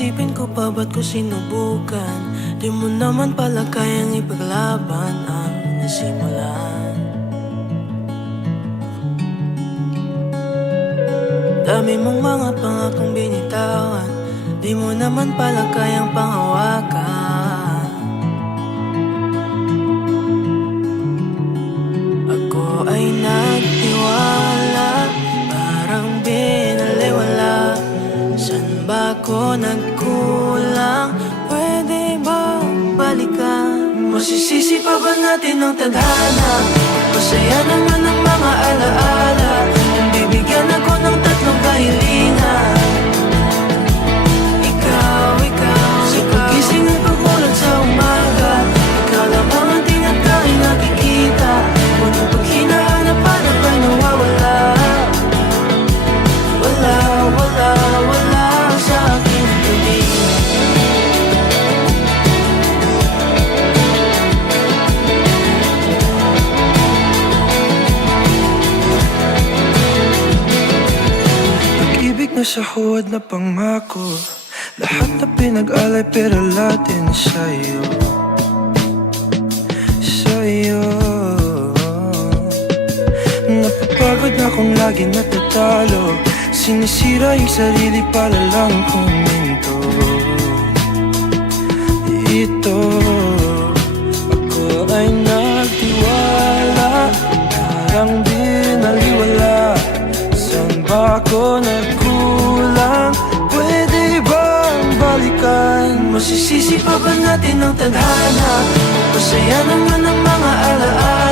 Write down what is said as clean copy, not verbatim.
Isipin ko pa ba't ko sinubukan? Di mo naman pala kayang ipaglaban ang nasimulan. Dami mong mga pangakong binitawan, di mo naman pala kayang panghawakan. Ako ay nagtiwala, parang binaliwala. Saan ba ako nagkulang? Pwede ba balikan? Masisisi pa ba natin ang tadhana? Masaya naman ang mga alaala. Bibigyan ako ng tatlong kahilingan. Ikaw, sa pagising at pagmulat sa umaga, ikaw lamang ang tinatanging nakikita. Ngunit pag hinahanap, hanap ay nawawala. Wala sa aking tulingan. Pag-ibig na sa huwad na pangako, lahat na pinag-alay pero lahat din sa'yo. Napapagod na kung lagi natatalo, sinisira yung sarili para lang kuminto. Ito, ako ay nagtiwala, parang binaliwala. Saan ba ako nagkulang? Pwede bang balikan? Masisisi pa ba natin ang tadhana? Masaya naman ang mga alaala.